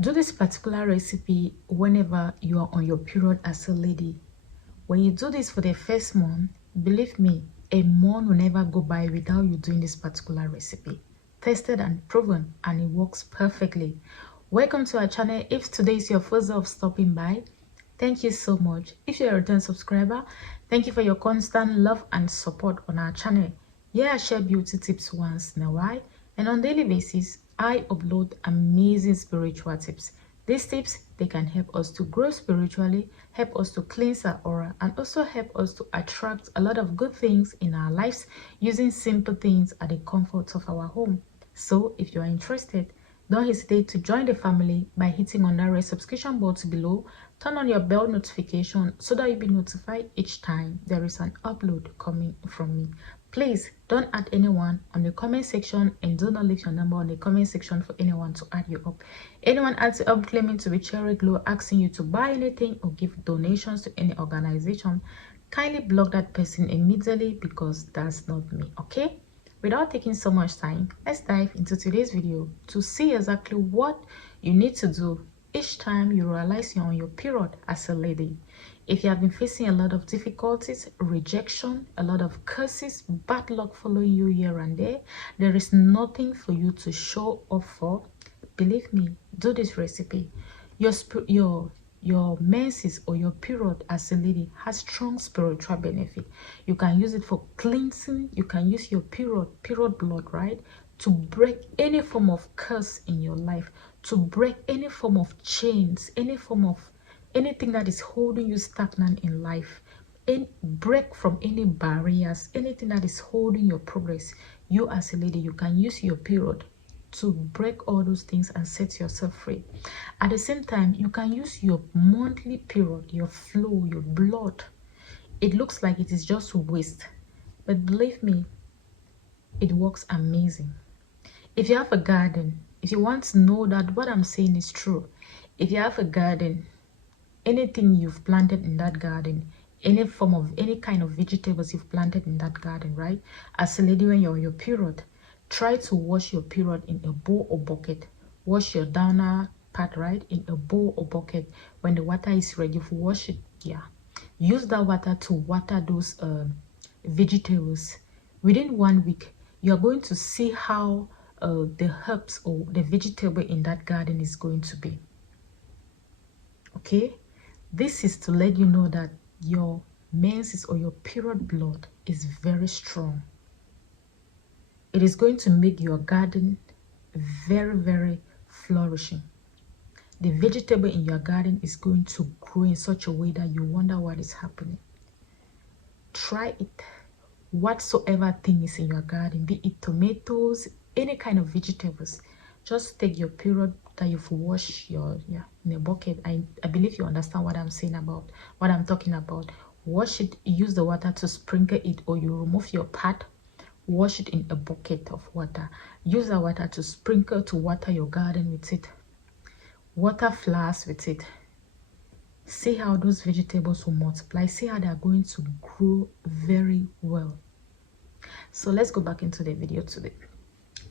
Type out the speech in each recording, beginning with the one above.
Do this particular recipe whenever you are on your period as a lady. When you do this for the first month, believe me, a month will never go by without you doing this particular recipe. Tested and proven, and it works perfectly. Welcome to our channel. If today is your first day of stopping by, thank you so much. If you're a return subscriber, thank you for your constant love and support on our channel. Here I share beauty tips once in a while, and on daily basis, I upload amazing spiritual tips. These tips, they can help us to grow spiritually, help us to cleanse our aura, and also help us to attract a lot of good things in our lives using simple things at the comfort of our home. So if you are interested, don't hesitate to join the family by hitting on that red subscription button below. Turn on your bell notification so that you'll be notified each time there is an upload coming from me. Please don't add anyone on the comment section, and do not leave your number on the comment section for anyone to add you up. Anyone adds you up claiming to be Cherry Glow, asking you to buy anything or give donations to any organization, kindly block that person immediately, because that's not me, okay? Without taking so much time, let's dive into today's video to see exactly what you need to do each time you realize you're on your period as a lady. If you have been facing a lot of difficulties, rejection, a lot of curses, bad luck following you here and there is nothing for you to show off for. Believe me, do this recipe. Your menses or your period as a lady has strong spiritual benefit. You can use it for cleansing. You can use your period blood, right, to break any form of curse in your life, to break any form of chains, any form of anything that is holding you stagnant in life, and break from any barriers, anything that is holding your progress. You as a lady, you can use your period to break all those things and set yourself free. At the same time, you can use your monthly period, your flow, your blood. It looks like it is just waste, but believe me, it works amazing. If you have a garden, if you want to know that what I'm saying is true, if you have a garden, anything you've planted in that garden, any form of any kind of vegetables you've planted in that garden, right? As a lady, when you're on your period, try to wash your period in a bowl or bucket. Wash your downer part, right, in a bowl or bucket. When the water is ready, you've washed it, yeah, use that water to water those vegetables. Within 1 week, you're going to see how the herbs or the vegetable in that garden is going to be. Okay, this is to let you know that your menses or your period blood is very strong. It is going to make your garden very flourishing. The vegetable in your garden is going to grow in such a way that you wonder what is happening. Try it. Whatsoever thing is in your garden, be it tomatoes, any kind of vegetables, just take your period that you've washed in a bucket. I believe you understand what I'm saying about what I'm talking about. Wash it, use the water to sprinkle it, or you remove your part, wash it in a bucket of water. Use the water to sprinkle, to water your garden with it. Water flowers with it. See how those vegetables will multiply. See how they are going to grow very well. So let's go back into the video today.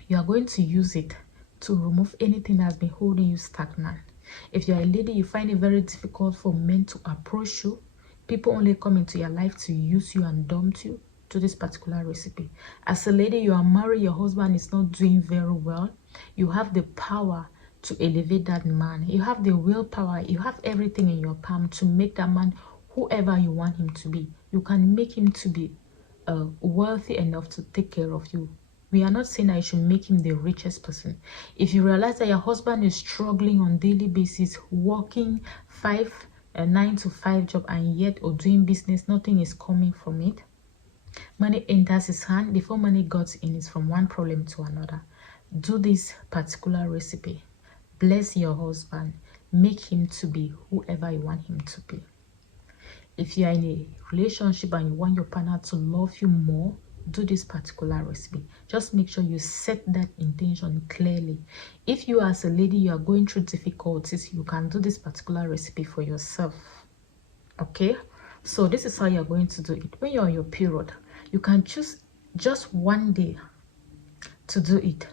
You are going to use it to remove anything that has been holding you stagnant. If you're a lady, you find it very difficult for men to approach you. People only come into your life to use you and dump you. To this particular recipe. As a lady, you are married, your husband is not doing very well. You have the power to elevate that man. You have the willpower. You have everything in your palm to make that man whoever you want him to be. You can make him to be wealthy enough to take care of you. We are not saying that you should make him the richest person. If you realize that your husband is struggling on daily basis, working 9 to 5 job, and yet or doing business, nothing is coming from it. Money enters his hand. Before money gets in, it's from one problem to another. Do this particular recipe. Bless your husband. Make him to be whoever you want him to be. If you are in a relationship and you want your partner to love you more, do this particular recipe. Just make sure you set that intention clearly. If you as a lady, you are going through difficulties, you can do this particular recipe for yourself. Okay, so this is how you're going to do it. When you're on your period, you can choose just one day to do it.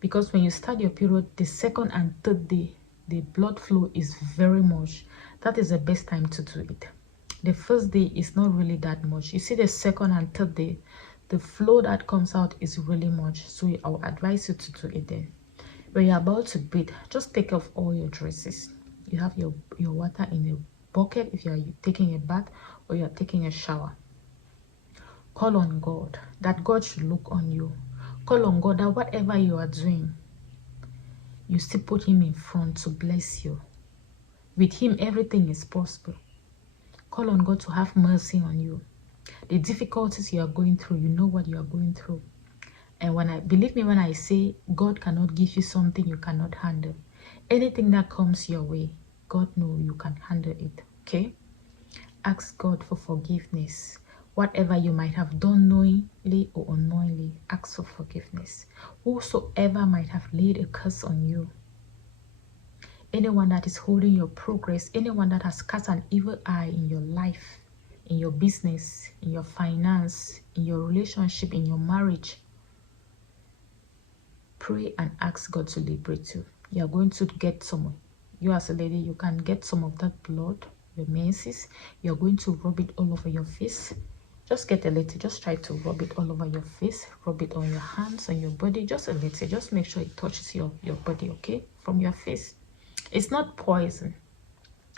because when you start your period, the second and third day, the blood flow is very much. That is the best time to do it. The first day is not really that much. You see, the second and third day, the flow that comes out is really much. So I will advise you to do it then. When you're about to bathe, just take off all your dresses. You have your water in a bucket if you're taking a bath or you're taking a shower. Call on God, that God should look on you. Call on God that whatever you are doing, you still put him in front to bless you. With him, everything is possible. Call on God to have mercy on you. The difficulties you are going through, you know what you are going through. And believe me when I say God cannot give you something you cannot handle. Anything that comes your way, God knows you can handle it. Okay? Ask God for forgiveness. Whatever you might have done knowingly or unknowingly, ask for forgiveness. Whosoever might have laid a curse on you, anyone that is holding your progress, anyone that has cast an evil eye in your life, in your business, in your finance, in your relationship, in your marriage, pray and ask God to liberate you. You are going to get some. You as a lady, you can get some of that blood, your menses. You are going to rub it all over your face. Just get a little. Just try to rub it all over your face. Rub it on your hands, on your body. Just a little. Just make sure it touches your body, okay? From your face. It's not poison,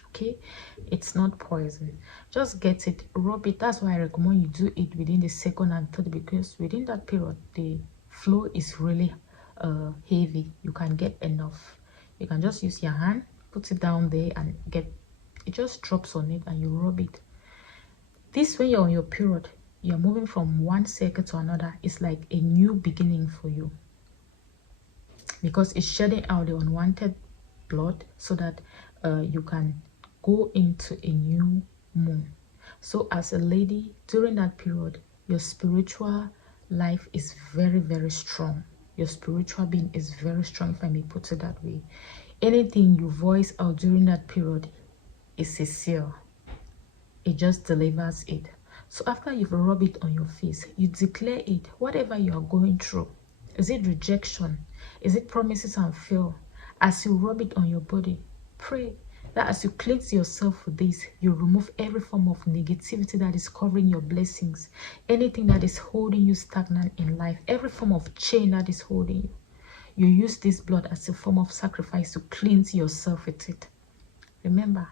okay? It's not poison. Just get it, rub it. That's why I recommend you do it within the second and third, because within that period, the flow is really heavy. You can get enough. You can just use your hand, put it down there and get it, just drops on it and you rub it. This, when you're on your period, you're moving from one cycle to another. It's like a new beginning for you, because it's shedding out the unwanted blood so that you can go into a new moon. So as a lady, during that period, your spiritual life is very, very strong. Your spiritual being is very strong, if I may put it that way. Anything you voice out during that period is sincere. It just delivers it. So after you've rubbed it on your face, you declare it. Whatever you are going through, is it rejection? Is it promises and fail? As you rub it on your body, pray that as you cleanse yourself with this, you remove every form of negativity that is covering your blessings, anything that is holding you stagnant in life, every form of chain that is holding you. You use this blood as a form of sacrifice to cleanse yourself with it. Remember,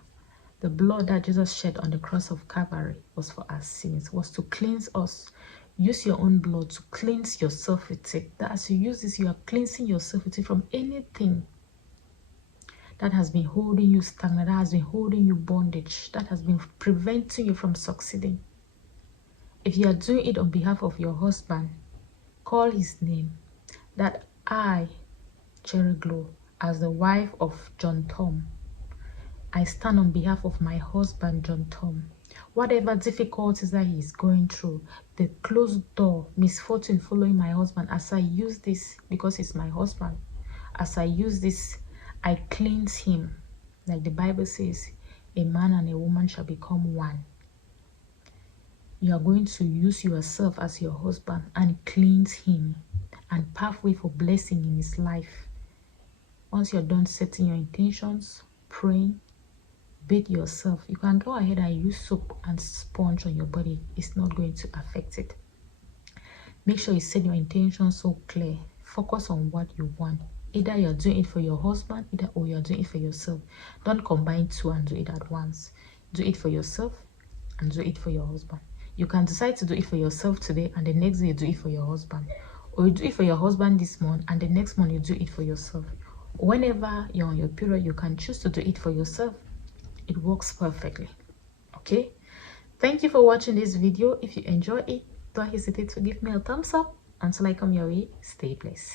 the blood that Jesus shed on the cross of Calvary was for our sins, was to cleanse us. Use your own blood to cleanse yourself with it. That as you use this, you are cleansing yourself with it from anything that has been holding you stagnant, that has been holding you bondage, that has been preventing you from succeeding. If you are doing it on behalf of your husband, call his name. That I, Cherry Glow, as the wife of John Tom, I stand on behalf of my husband, John Tom. Whatever difficulties that he is going through, the closed door, misfortune following my husband, as I use this, because he's my husband, as I use this, I cleanse him. Like the Bible says, a man and a woman shall become one. You are going to use yourself as your husband and cleanse him and pathway for blessing in his life. Once you're done setting your intentions, praying, bathe yourself. You can go ahead and use soap and sponge on your body. It's not going to affect it. Make sure you set your intention so clear. Focus on what you want. Either you're doing it for your husband, or you're doing it for yourself. Don't combine two and do it at once. Do it for yourself and do it for your husband. You can decide to do it for yourself today and the next day you do it for your husband. Or you do it for your husband this month and the next month you do it for yourself. Whenever you're on your period, you can choose to do it for yourself. It works perfectly. Okay, thank you for watching this video. If you enjoy it, don't hesitate to give me a thumbs up. Until I come your way, stay blessed.